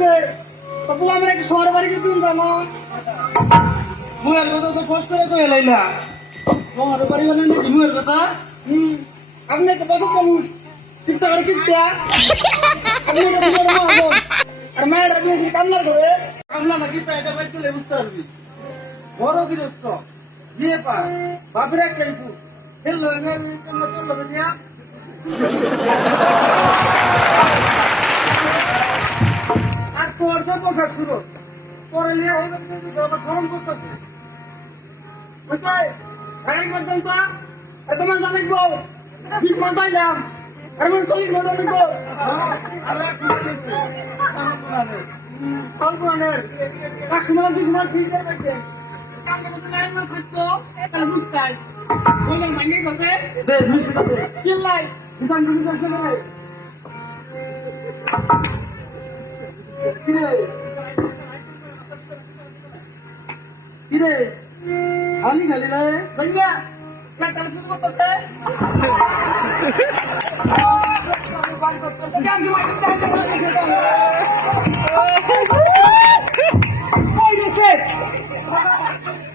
হয়েছে তখন আমার একটা শহর বাড়ি কিন্তু জানো মুয়ের কথা তো ফস করে কয়ে লাইলা শহর বাড়ি মানে নাকি মুয়ের কথা আপনি একটা কত মানুষ চিন্তা করে কিনতা আপনি একটা বড় মহাজন আর মায়ের আপনি কান্না করে কামলা নাকি তা এটা বাইতে লে বুঝতে পারবি বড় গৃহস্থ বিয়ে পা বাপের একটাই পুত খেললো চললো দিয়া আর তোর তো পোশাক শুরু পরে নিয়ে গরম করতেছে বুঝতে আগামী বলতাম তো তোমার জানাইবো 20 মাস আইলাম আর আমি 40 মাস আইবো ফালগুনের 100 মাস 200 মাস ফিজ দিয়ে পাইছে কালকে মতো লড়াই মার থাকতো তাহলে বুঝতাই বললাম মাইনে করবে দে মিশটা দে কিল্লাই দোকান বুঝি করতে পারে কিরে খালি খালি রে ভাইয়া পেটটা শুধু করতেছে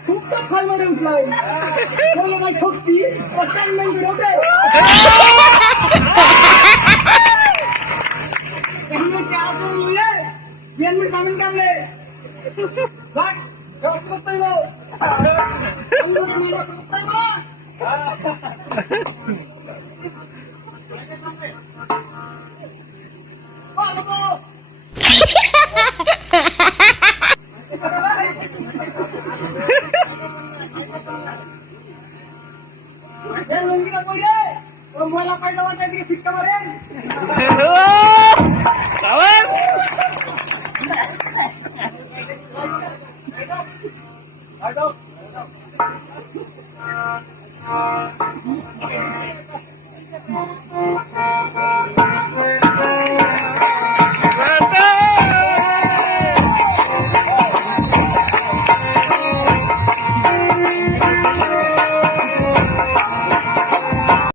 খুব তো ফল মারে উঠলাই বলো না শক্তি টাইম নাই করে ওঠে কামেন কামলে ভাই করতে লুঙ্গিটা কইরে ও ময়লা পায়জামাটা এদিকে ফিটতে পারেন I don't.